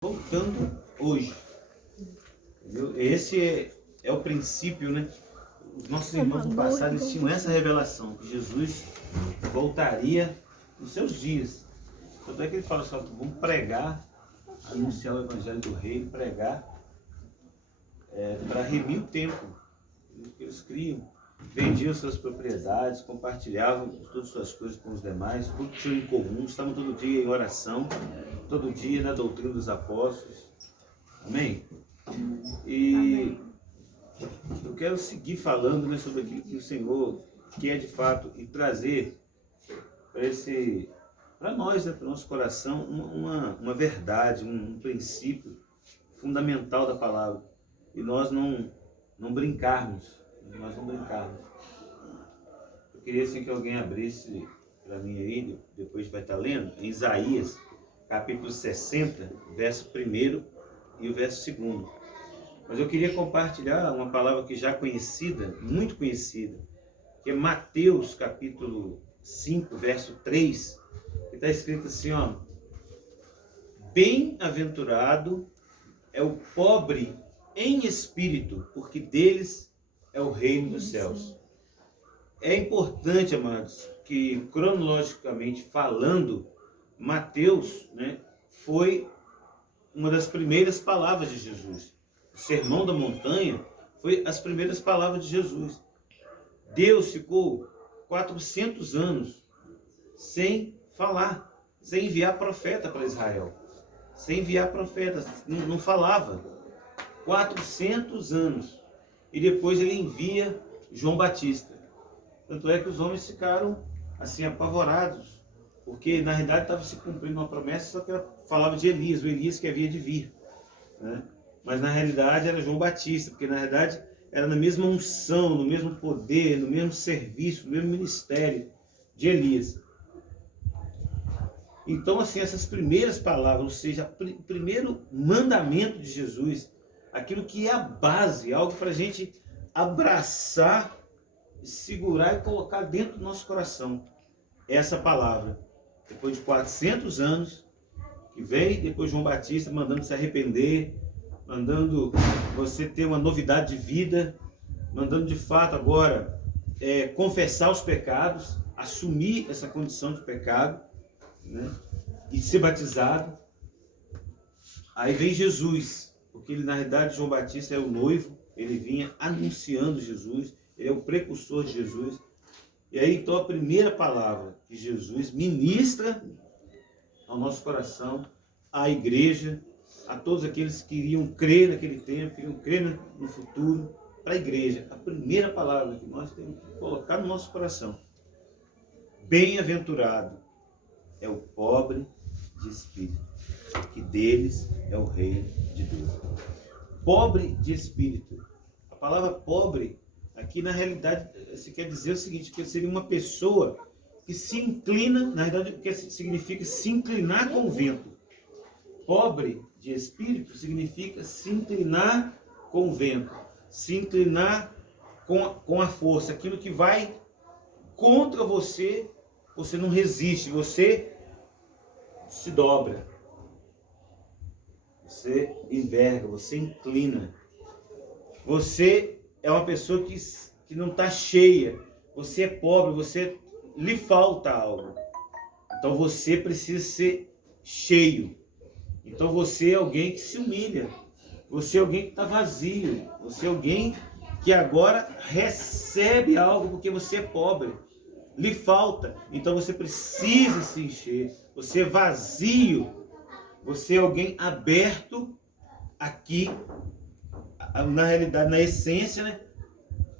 voltando hoje. Entendeu? Esse é o princípio, né? Os nossos irmãos do passado eles tinham essa revelação, que Jesus voltaria nos seus dias. Tanto é que ele fala só, vamos pregar, anunciar o evangelho do reino, pregar para remir o tempo. Eles criam, vendiam suas propriedades, compartilhavam todas as suas coisas com os demais, tudo tinham em comum, estavam todo dia em oração, todo dia na doutrina dos apóstolos. Amém? E eu quero seguir falando, né, sobre aquilo que o Senhor quer de fato e trazer para nós, né, para o nosso coração, uma verdade, um princípio fundamental da palavra. E nós não brincarmos. Eu queria assim que alguém abrisse para mim aí, depois vai estar lendo, em Isaías, capítulo 60, verso 1 e o verso 2. Mas eu queria compartilhar uma palavra que já conhecida, muito conhecida, que é Mateus, capítulo 5, verso 3, que está escrito assim, ó: bem-aventurado é o pobre em espírito, porque deles é o reino dos céus. É importante, amados, que cronologicamente falando, Mateus, né, foi uma das primeiras palavras de Jesus. O Sermão da Montanha foi as primeiras palavras de Jesus. Deus ficou 400 anos sem falar, sem enviar profeta para Israel. Sem enviar profeta, não falava. 400 anos. E depois ele envia João Batista. Tanto é que os homens ficaram assim apavorados, porque na realidade estava se cumprindo uma promessa, só que ela falava de Elias, o Elias que havia de vir, né? Mas na realidade era João Batista, porque na realidade era na mesma unção, no mesmo poder, no mesmo serviço, no mesmo ministério de Elias. Então assim, essas primeiras palavras, ou seja, o primeiro mandamento de Jesus, aquilo que é a base, algo para a gente abraçar, segurar e colocar dentro do nosso coração, essa palavra. Depois de 400 anos, que vem depois João Batista mandando se arrepender, mandando você ter uma novidade de vida, mandando de fato agora confessar os pecados, assumir essa condição de pecado, né, e ser batizado. Aí vem Jesus, porque ele, na realidade, João Batista é o noivo, ele vinha anunciando Jesus, ele é o precursor de Jesus. E aí então a primeira palavra que Jesus ministra ao nosso coração, à igreja, a todos aqueles que iriam crer naquele tempo, que iriam crer no futuro, para a igreja, a primeira palavra que nós temos que colocar no nosso coração: bem-aventurado é o pobre de espírito, que deles é o reino de Deus. Pobre de espírito. A palavra pobre aqui na realidade se quer dizer o seguinte, que seria uma pessoa que se inclina, na verdade o que significa se inclinar com o vento. Pobre de espírito significa se inclinar com o vento, se inclinar com a força, aquilo que vai contra você, você não resiste, você se dobra, você enverga, você inclina. Você é uma pessoa que não está cheia, você é pobre, lhe falta algo. Então você precisa ser cheio. Então você é alguém que se humilha, você é alguém que está vazio, você é alguém que agora recebe algo porque você é pobre, lhe falta, então você precisa se encher. Você é vazio, você é alguém aberto aqui, na realidade, na essência, né?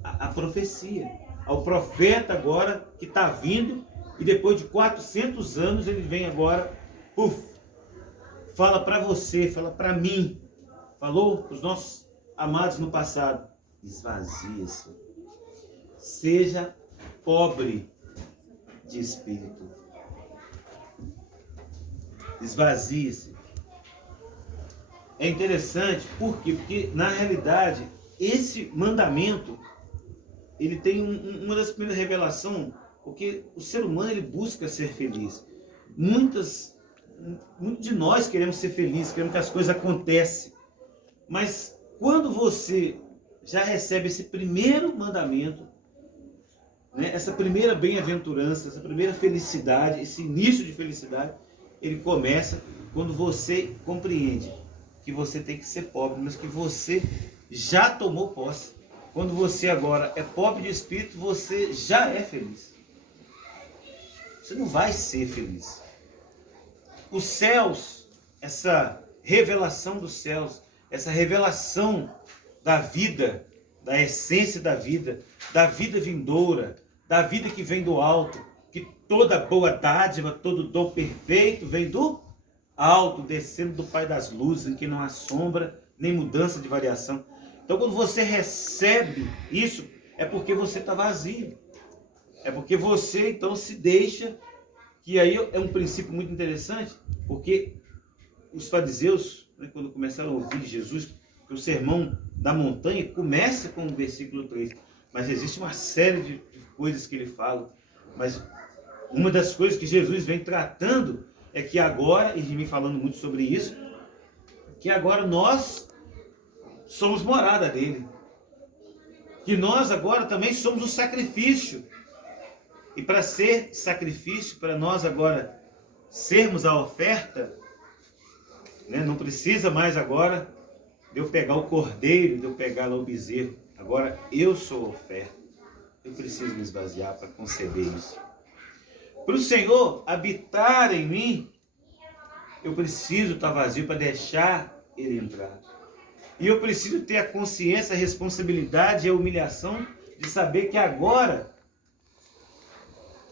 A profecia, ao profeta agora que está vindo, e depois de 400 anos ele vem agora, fala para você, fala para mim, falou para os nossos amados no passado: esvazia-se, seja pobre de espírito, esvazie-se. É interessante, por quê? Porque na realidade esse mandamento ele tem uma das primeiras revelações, porque o ser humano ele busca ser feliz. Muitas Muitos de nós queremos ser felizes, queremos que as coisas aconteçam. Mas quando você já recebe esse primeiro mandamento, né, essa primeira bem-aventurança, essa primeira felicidade, esse início de felicidade, ele começa quando você compreende que você tem que ser pobre, mas que você já tomou posse. Quando você agora é pobre de espírito, você já é feliz. Você não vai ser feliz. Os céus, essa revelação dos céus, essa revelação da vida, da essência da vida vindoura, da vida que vem do alto, que toda boa dádiva, todo dom perfeito vem do alto, descendo do Pai das luzes, em que não há sombra, nem mudança de variação. Então, quando você recebe isso, é porque você está vazio. É porque você, então, se deixa, que aí é um princípio muito interessante, porque os fariseus, né, quando começaram a ouvir Jesus, que o sermão da montanha começa com o versículo 3, mas existe uma série de coisas que ele fala, mas uma das coisas que Jesus vem tratando é que agora, e vem falando muito sobre isso, que agora nós somos morada dele, que nós agora também somos o sacrifício, e para ser sacrifício, para nós agora sermos a oferta, né, não precisa mais agora de eu pegar o cordeiro, de eu pegar lá o bezerro. Agora eu sou a oferta. Eu preciso me esvaziar para conceder isso. Para o Senhor habitar em mim, eu preciso estar vazio para deixar Ele entrar. E eu preciso ter a consciência, a responsabilidade e a humilhação de saber que agora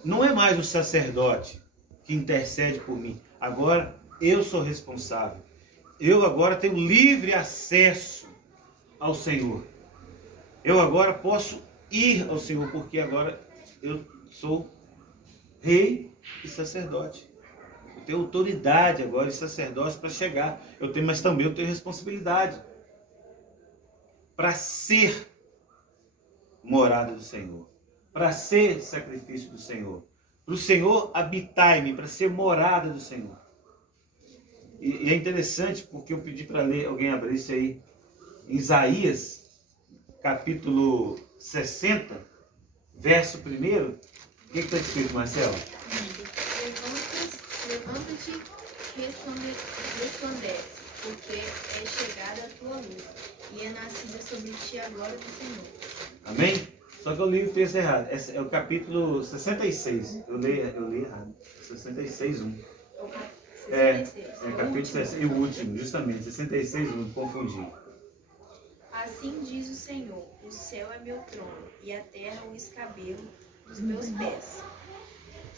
não é mais o sacerdote que intercede por mim. Agora eu sou responsável. Eu agora tenho livre acesso ao Senhor. Eu agora posso ir ao Senhor, porque agora eu sou rei e sacerdote. Eu tenho autoridade agora e sacerdócio para chegar. Mas também eu tenho responsabilidade para ser morada do Senhor, para ser sacrifício do Senhor, para o Senhor habitar em mim, para ser morada do Senhor. E é interessante porque eu pedi para ler, alguém abrisse aí, em Isaías, capítulo 60, verso 1. O que está escrito, Marcelo? Levanta-te, resplandece, porque é chegada a tua luz, e é nascida sobre ti a glória do Senhor. Amém? Só que eu li o texto errado. Esse é o capítulo 66. Eu li errado. 66, 1. É capítulo 66, e o último, justamente, 66, 1, confundi. Assim diz o Senhor, o céu é meu trono, e a terra o escabelo dos meus pés.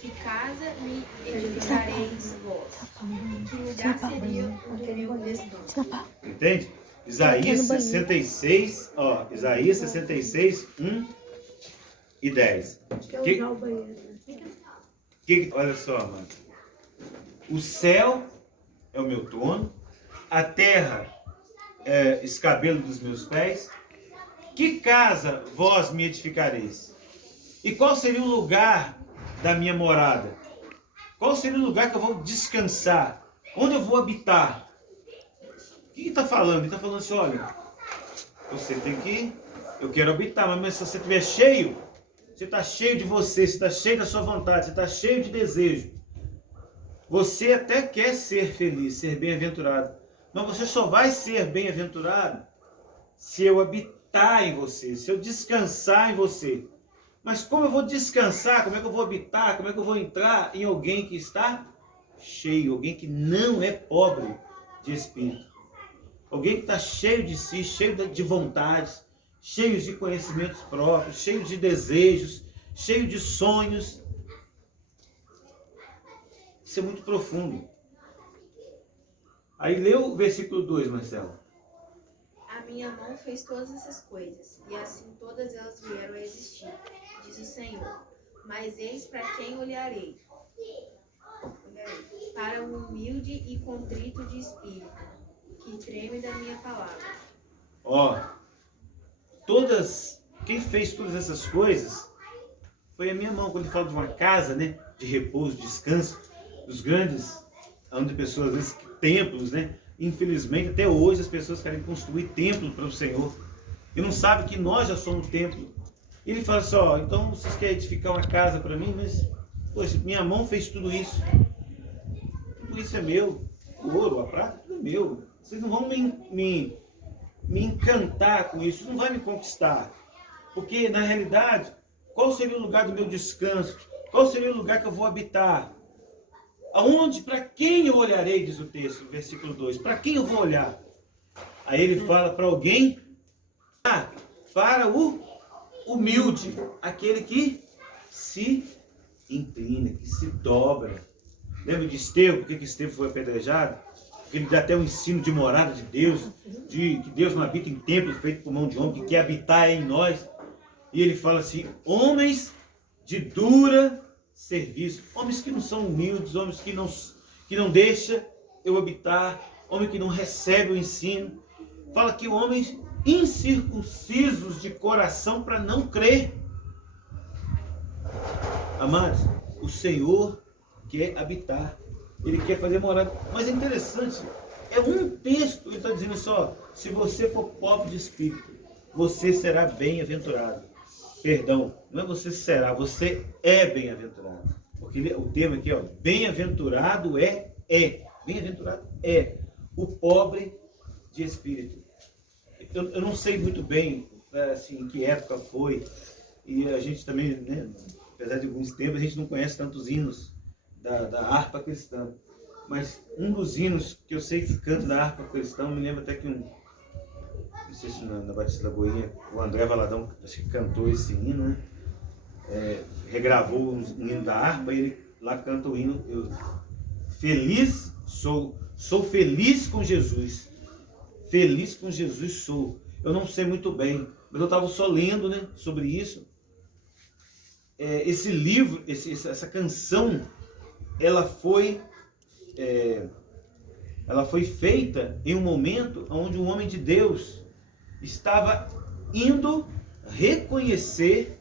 Que casa me edificareis vós? E que lugar seria o do meu descanso? Entende? Isaías 66, Isaías 66, 1 e 10. Olha só, mano. O céu é o meu trono, a terra é escabelo dos meus pés. Que casa vós me edificareis? E qual seria o lugar da minha morada? Qual seria o lugar que eu vou descansar? Onde eu vou habitar? O que está falando? Ele está falando assim, olha, você tem que... Eu quero habitar, mas se você estiver cheio, você está cheio de você está cheio da sua vontade, você está cheio de desejo. Você até quer ser feliz, ser bem-aventurado. Mas você só vai ser bem-aventurado se eu habitar em você, se eu descansar em você. Mas como eu vou descansar, como é que eu vou habitar, como é que eu vou entrar em alguém que está cheio, alguém que não é pobre de espírito. Alguém que está cheio de si, cheio de vontades, cheio de conhecimentos próprios, cheio de desejos, cheio de sonhos. Isso é muito profundo. Aí lê o versículo 2, Marcelo. A minha mão fez todas essas coisas, e assim todas elas vieram a existir, diz o Senhor. Mas eis para quem olharei? Para o humilde e contrito de espírito, que treme da minha palavra. Quem fez todas essas coisas foi a minha mão. Quando ele fala de uma casa, né, de repouso, de descanso, dos grandes onde pessoas, às vezes, templos, né? Infelizmente, até hoje, as pessoas querem construir templos para o Senhor. E não sabem que nós já somos o templo. Ele fala assim, ó, então vocês querem edificar uma casa para mim? Mas, poxa, minha mão fez tudo isso. Tudo isso é meu. O ouro, a prata, tudo é meu. Vocês não vão me encantar com isso, não vai me conquistar. Porque, na realidade, qual seria o lugar do meu descanso? Qual seria o lugar que eu vou habitar? Aonde, para quem eu olharei, diz o texto, versículo 2. Para quem eu vou olhar? Aí ele fala para alguém, para o humilde, aquele que se inclina, que se dobra. Lembra de Estevão, por que Estevão foi apedrejado? Porque ele dá até um ensino de morada de Deus, de que Deus não habita em templos feitos por mão de homem, que quer habitar em nós. E ele fala assim, homens de dura serviço, homens que não são humildes, homens que não deixam eu habitar, homens que não recebem o ensino. Fala que homens incircuncisos de coração para não crer. Amados, o Senhor quer habitar, Ele quer fazer morada. Mas é interessante, é um texto, ele está dizendo só, se você for pobre de espírito, você será bem-aventurado. Perdão, não é você será, você é bem-aventurado. Porque o termo aqui, ó, bem-aventurado bem-aventurado é o pobre de espírito. Eu não sei muito bem, assim, em que época foi, e a gente também, né, apesar de alguns tempos, a gente não conhece tantos hinos da harpa cristã. Mas um dos hinos que eu sei que canta da harpa cristã, me lembro até que não sei se na Batista da Goiânia, o André Valadão, acho que cantou esse hino, né? Regravou um hino da harpa e ele lá canta o hino, feliz sou feliz com Jesus. Feliz com Jesus sou. Eu não sei muito bem, mas eu estava só lendo, né, sobre isso. Esse livro, essa canção, ela foi feita em um momento onde um homem de Deus estava indo reconhecer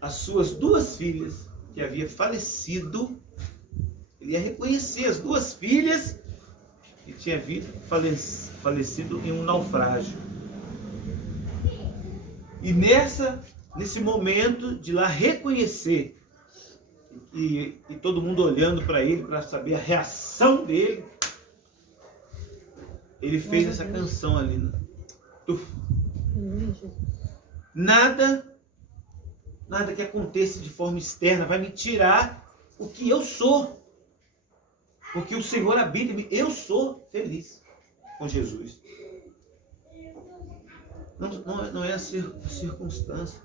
as suas duas filhas que havia falecido. Ele ia reconhecer as duas filhas que tinha falecido em um naufrágio. E nesse momento de lá reconhecer, e todo mundo olhando para ele para saber a reação dele, ele fez essa canção ali. Nada que aconteça de forma externa vai me tirar o que eu sou. Porque o Senhor habita em mim. Eu sou feliz com Jesus. Não é a circunstância.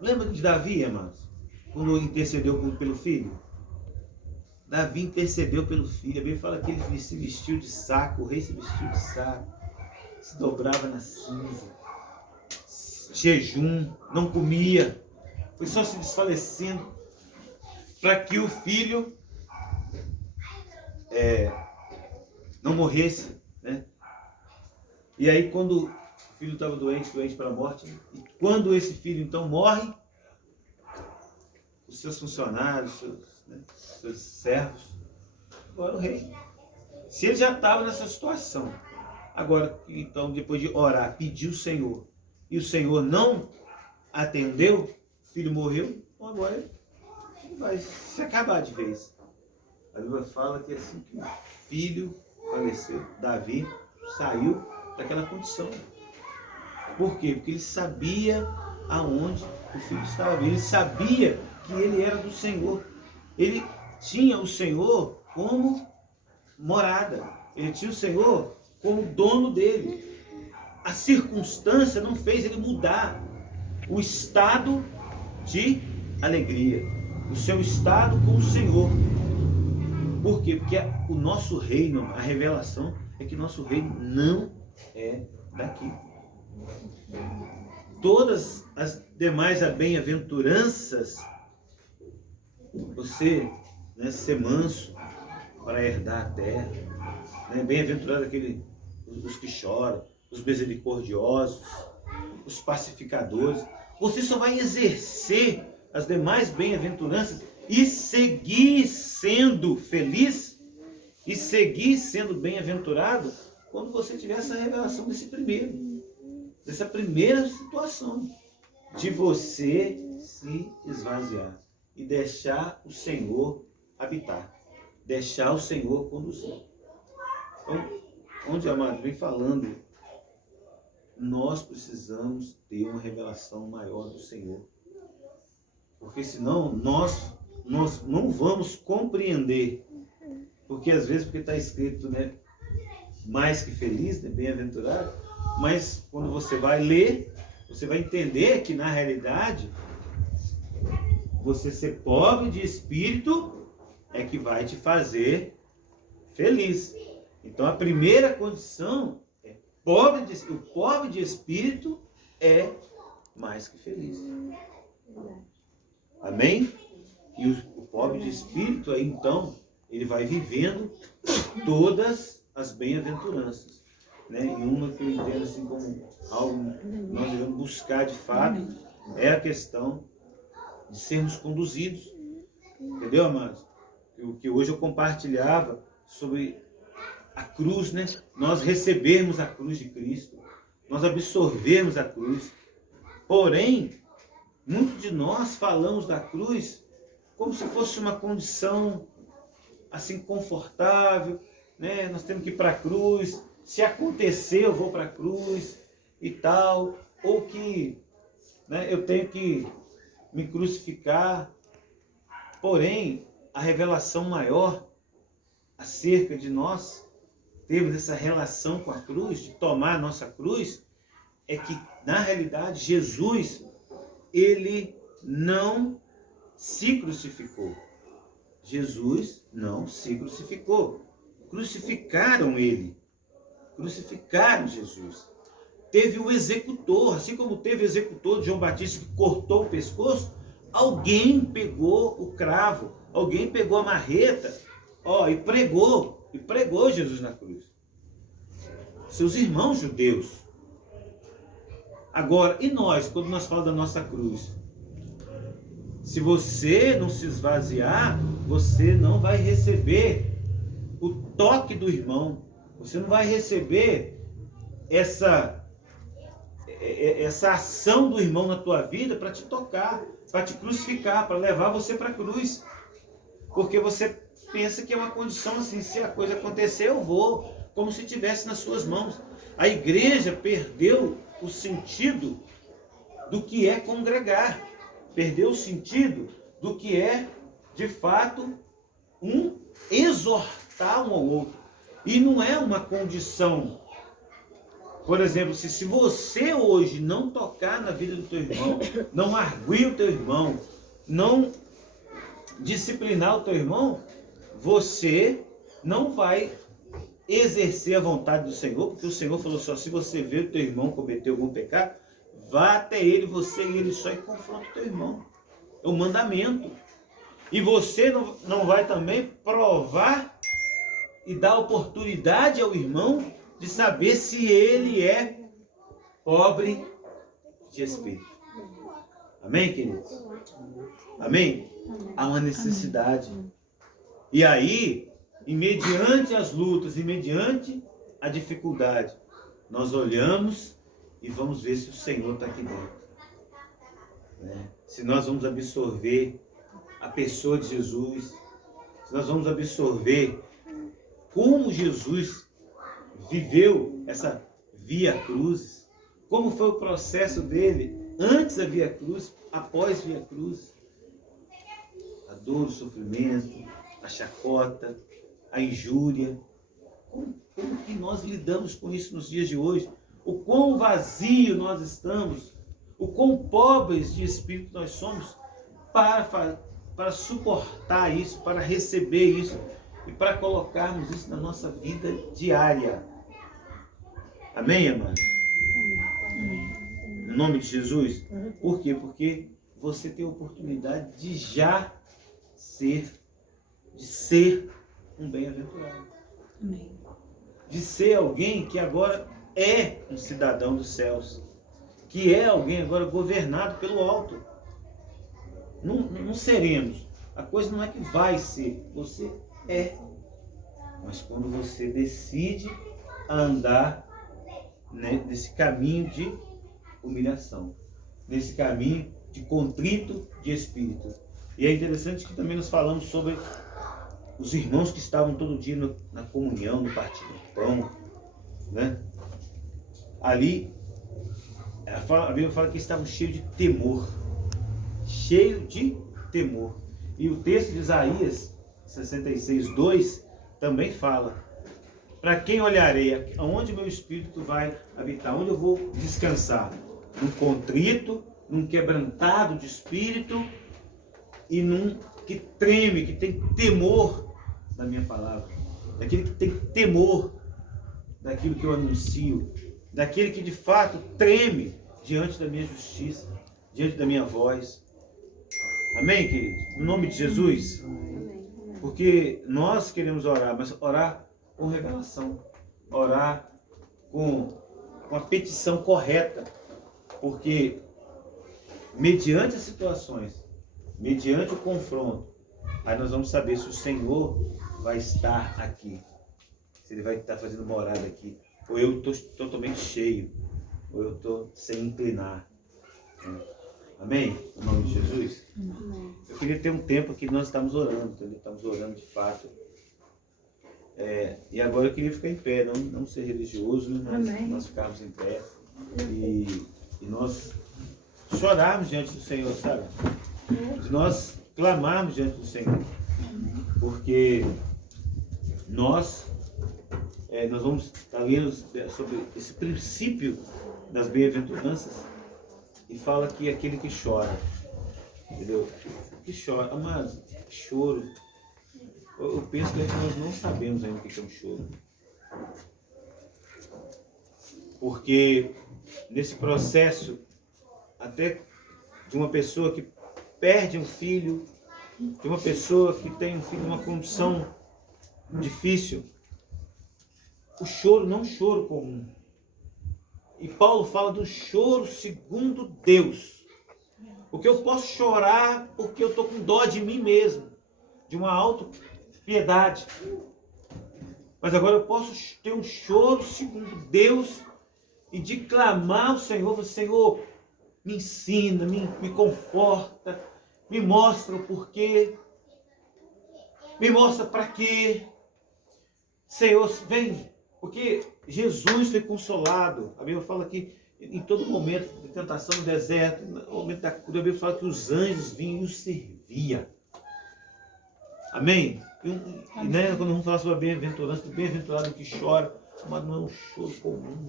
Lembra de Davi, amados? Quando intercedeu pelo filho? Davi intercedeu pelo filho. A Bíblia fala que ele se vestiu de saco. O rei se vestiu de saco. Se dobrava na cinza. Jejum. Não comia. Foi só se desfalecendo. Para que o filho não morresse, né? E aí quando o filho estava doente para a morte, e quando esse filho então morre, os seus funcionários, seus servos, agora o rei. Se ele já estava nessa situação, agora então depois de orar, pedir o Senhor, e o Senhor não atendeu, o filho morreu, então agora ele vai se acabar de vez. A Bíblia fala que assim que o filho faleceu, Davi saiu daquela condição. Por quê? Porque ele sabia aonde o filho estava. Ele sabia que ele era do Senhor. Ele tinha o Senhor como morada. Ele tinha o Senhor como dono dele. A circunstância não fez ele mudar o estado de alegria, o seu estado com o Senhor. Por quê? Porque o nosso reino, a revelação é que nosso reino não é daqui. Todas as demais bem-aventuranças, você, né, ser manso para herdar a terra, né, bem-aventurado os que choram, os misericordiosos, os pacificadores. Você só vai exercer as demais bem-aventuranças e seguir sendo feliz e seguir sendo bem-aventurado quando você tiver essa revelação dessa primeira situação, de você se esvaziar e deixar o Senhor habitar, deixar o Senhor conduzir. Então, onde, amado, vem falando, nós precisamos ter uma revelação maior do Senhor, porque senão nós não vamos compreender, porque às vezes, porque está escrito, né, mais que feliz, né, bem-aventurado, mas quando você vai ler, você vai entender que na realidade, você ser pobre de espírito é que vai te fazer feliz. Então a primeira condição é o pobre de espírito é mais que feliz. Amém? E o pobre de espírito aí então, ele vai vivendo todas as bem-aventuranças, né? E uma que eu entendo assim como algo que nós devemos buscar de fato é a questão de sermos conduzidos. Entendeu, amados? O que hoje eu compartilhava sobre a cruz, né? Nós recebermos a cruz de Cristo, nós absorvermos a cruz. Porém, muitos de nós falamos da cruz como se fosse uma condição assim confortável, né? Nós temos que ir para a cruz, se acontecer eu vou para a cruz e tal, ou que, né, eu tenho que me crucificar. Porém, a revelação maior acerca de nós termos essa relação com a cruz, de tomar a nossa cruz, é que, na realidade, Jesus, ele não se crucificou. Jesus não se crucificou. Crucificaram ele. Crucificaram Jesus. Teve o executor, assim como teve o executor de João Batista que cortou o pescoço, alguém pegou o cravo, alguém pegou a marreta, e pregou Jesus na cruz. Seus irmãos judeus. Agora, e nós, quando nós falamos da nossa cruz? Se você não se esvaziar, você não vai receber o toque do irmão. Você não vai receber essa ação do irmão na tua vida para te tocar, para te crucificar, para levar você para a cruz. Porque você pensa que é uma condição assim, se a coisa acontecer, eu vou, como se estivesse nas suas mãos. A igreja perdeu o sentido do que é congregar, perdeu o sentido do que é, de fato, exortar um ao outro. E não é uma condição. Por exemplo, se você hoje não tocar na vida do teu irmão, não arguir o teu irmão, não disciplinar o teu irmão, você não vai exercer a vontade do Senhor, porque o Senhor falou só, se você vê o teu irmão cometer algum pecado, vá até ele, você e ele só, e confronta o teu irmão. É um mandamento. E você não vai também provar e dar oportunidade ao irmão de saber se ele é pobre de espírito. Amém, queridos? Amém? Há uma necessidade. E aí, e mediante as lutas, e mediante a dificuldade, nós olhamos e vamos ver se o Senhor está aqui dentro. Né? Se nós vamos absorver a pessoa de Jesus, se nós vamos absorver como Jesus viveu essa via cruz, como foi o processo dele antes da via cruz, após via cruz, a dor, o sofrimento, a chacota, a injúria. Como que nós lidamos com isso nos dias de hoje? O quão vazio nós estamos, o quão pobres de espírito nós somos para suportar isso, para receber isso e para colocarmos isso na nossa vida diária. Amém, amados? Em nome de Jesus? Por quê? Porque você tem a oportunidade de já ser um bem-aventurado. De ser alguém que agora é um cidadão dos céus. Que é alguém agora governado pelo alto. Não seremos. A coisa não é que vai ser. Você é. mas quando você decide andar, né, nesse caminho de humilhação, nesse caminho de contrito de espírito. E é interessante que também nós falamos sobre os irmãos que estavam todo dia na comunhão, no partir do pão, né? Ali, a Bíblia fala que estavam cheios de temor. Cheio de temor. E o texto de Isaías 66:2 também fala: para quem olharei? Aonde meu espírito vai habitar? Onde eu vou descansar? Num contrito, num quebrantado de espírito e num que treme, que tem temor da minha palavra, daquele que tem temor daquilo que eu anuncio, daquele que de fato treme diante da minha justiça, diante da minha voz. Amém, queridos? No nome de Jesus. Porque nós queremos orar, mas orar com revelação, orar com a petição correta, porque mediante as situações, mediante o confronto, aí nós vamos saber se o Senhor vai estar aqui, se Ele vai estar fazendo morada aqui, ou eu estou totalmente cheio, ou eu estou sem inclinar. Amém? Em nome de Jesus? Amém. Eu queria ter um tempo que nós estamos orando, entendeu? Estamos orando de fato. E agora eu queria ficar em pé, não ser religioso, mas nós ficarmos em pé e nós chorarmos diante do Senhor, sabe? De nós clamarmos diante do Senhor. Porque nós vamos estar lendo sobre esse princípio das bem-aventuranças e fala que aquele que chora, entendeu? Que chora, amados, choro. Eu penso que nós não sabemos ainda o que é um choro. Porque nesse processo, até de uma pessoa que perde um filho, de uma pessoa que tem um filho numa condição difícil, o choro não é um choro comum. E Paulo fala do choro segundo Deus. Porque eu posso chorar porque eu estou com dó de mim mesmo, de uma autopiedade. Mas agora eu posso ter um choro segundo Deus e de clamar ao Senhor: Senhor, me ensina, me conforta, me mostra o porquê, me mostra para quê. Senhor, vem, porque Jesus foi consolado. A Bíblia fala que em todo momento de tentação no deserto, no momento da cura, a Bíblia fala que os anjos vinham e os serviam. Amém? Né, quando vamos falar sobre a bem-aventurança, do bem-aventurado que chora, mas não é um choro comum.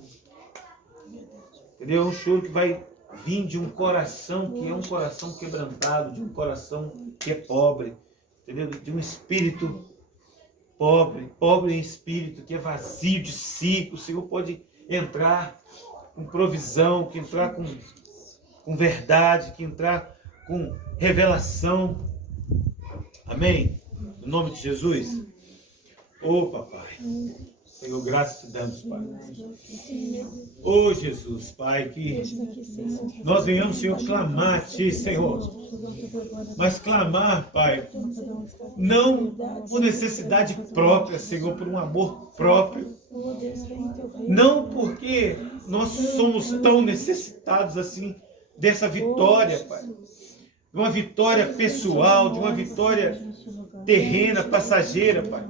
Entendeu? É um choro que vai vir de um coração que é um coração quebrantado, de um coração que é pobre, entendeu? De um espírito pobre em espírito, que é vazio de si, que o Senhor pode entrar com provisão, que entrar com verdade, que entrar com revelação. Amém? No nome de Jesus. Ô papai, Senhor, graças te damos, Pai. Ô Jesus, Pai, que nós venhamos, Senhor, clamar a Ti, Senhor. Mas clamar, Pai, não por necessidade própria, Senhor, por um amor próprio. Não porque nós somos tão necessitados assim dessa vitória, Pai. De uma vitória pessoal, de uma vitória terrena, passageira, Pai.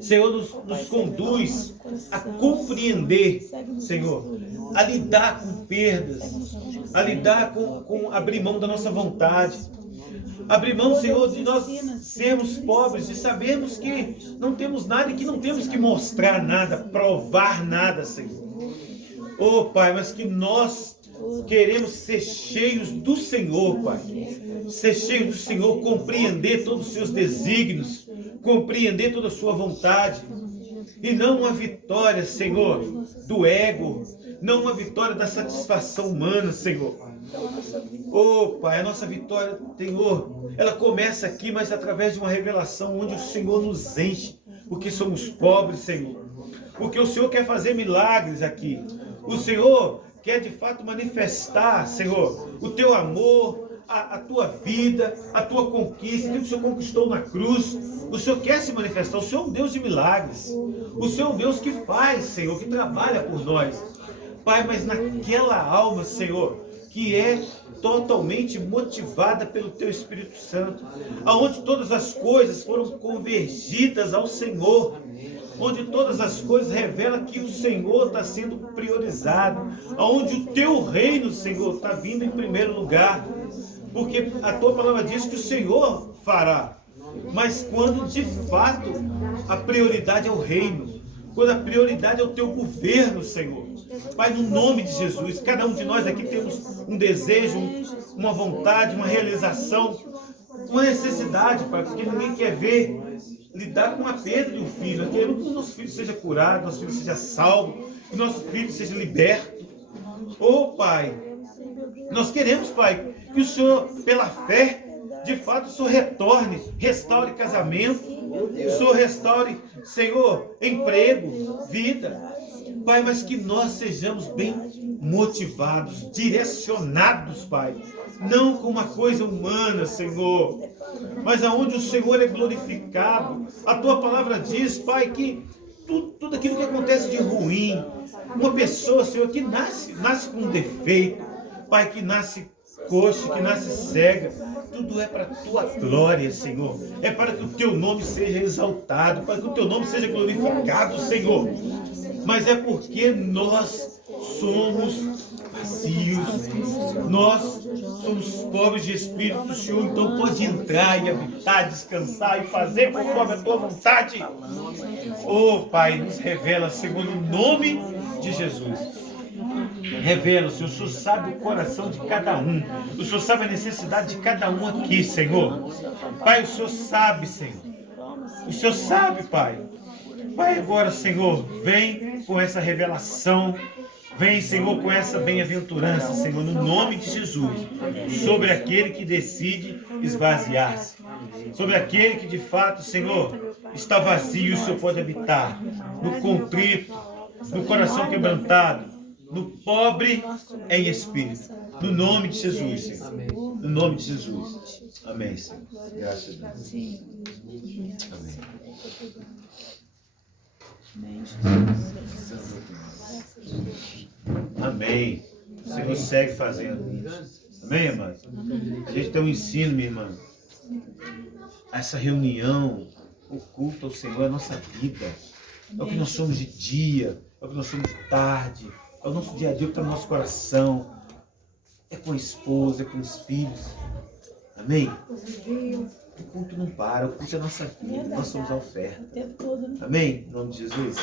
Senhor, nos conduz a compreender, Senhor, a lidar com perdas, a lidar com abrir mão da nossa vontade, abrir mão, Senhor, de nós sermos pobres, de sabermos que não temos nada e que não temos que mostrar nada, provar nada, Senhor. Oh, Pai, mas que nós queremos ser cheios do Senhor, Pai. Ser cheios do Senhor, compreender todos os seus desígnios, compreender toda a sua vontade. E não uma vitória, Senhor, do ego, não uma vitória da satisfação humana, Senhor. Oh, Pai, a nossa vitória, Senhor, ela começa aqui, mas através de uma revelação onde o Senhor nos enche, porque somos pobres, Senhor. Porque o Senhor quer fazer milagres aqui. O Senhor quer de fato manifestar, Senhor, o Teu amor, a tua vida, a tua conquista, aquilo que o Senhor conquistou na cruz. O Senhor quer se manifestar. O Senhor é um Deus de milagres. O Senhor é um Deus que faz, Senhor, que trabalha por nós. Pai, mas naquela alma, Senhor, que é totalmente motivada pelo Teu Espírito Santo, aonde todas as coisas foram convergidas ao Senhor, onde todas as coisas revelam que o Senhor está sendo priorizado, aonde o Teu reino, Senhor, está vindo em primeiro lugar, porque a Tua palavra diz que o Senhor fará, mas quando de fato a prioridade é o reino, quando a prioridade é o Teu governo, Senhor. Pai, no nome de Jesus, cada um de nós aqui temos um desejo, uma vontade, uma realização, uma necessidade, Pai, porque ninguém quer ver, lidar com a perda de um filho, querendo que o nosso filho seja curado, nosso filho seja salvo, que o nosso filho seja liberto. Oh, Pai, nós queremos, Pai, que o Senhor, pela fé, de fato, o Senhor retorne, restaure casamento, o Senhor restaure, Senhor, emprego, vida. Pai, mas que nós sejamos bem motivados, direcionados, Pai, não com uma coisa humana, Senhor, mas aonde o Senhor é glorificado. A Tua palavra diz, Pai, que tudo aquilo que acontece de ruim, uma pessoa, Senhor, que nasce com um defeito, Pai, que nasce coxa, que nasce cega, tudo é para a Tua glória, Senhor. É para que o Teu nome seja exaltado, para que o Teu nome seja glorificado, Senhor. Mas é porque nós somos vazios, nós somos pobres de espírito, Senhor. Então pode entrar e habitar, descansar e fazer conforme a Tua vontade. Oh, Pai, nos revela, Senhor, no nome de Jesus. Revela, Senhor, o Senhor sabe o coração de cada um. O Senhor sabe a necessidade de cada um aqui, Senhor. Pai, o Senhor sabe, Senhor. O Senhor sabe, Pai. Pai, agora, Senhor, vem com essa revelação. Vem, Senhor, com essa bem-aventurança, Senhor, no nome de Jesus. Sobre aquele que decide esvaziar-se. Sobre aquele que, de fato, Senhor, está vazio, o Senhor pode habitar. No contrito, no coração quebrantado, no pobre em espírito. No nome de Jesus, Senhor. No nome de Jesus. Amém, Senhor. Graças a Deus. Amém. Amém. O Senhor segue fazendo isso. Amém, irmã? A gente tem um ensino, minha irmã. Essa reunião, o culto ao Senhor é a nossa vida. É o que nós somos de dia, é o que nós somos de tarde. É o nosso dia a dia que está no nosso coração. É com a esposa, é com os filhos. Amém? O culto não para, o culto é a nossa vida. Nós somos a oferta. Amém? Em nome de Jesus.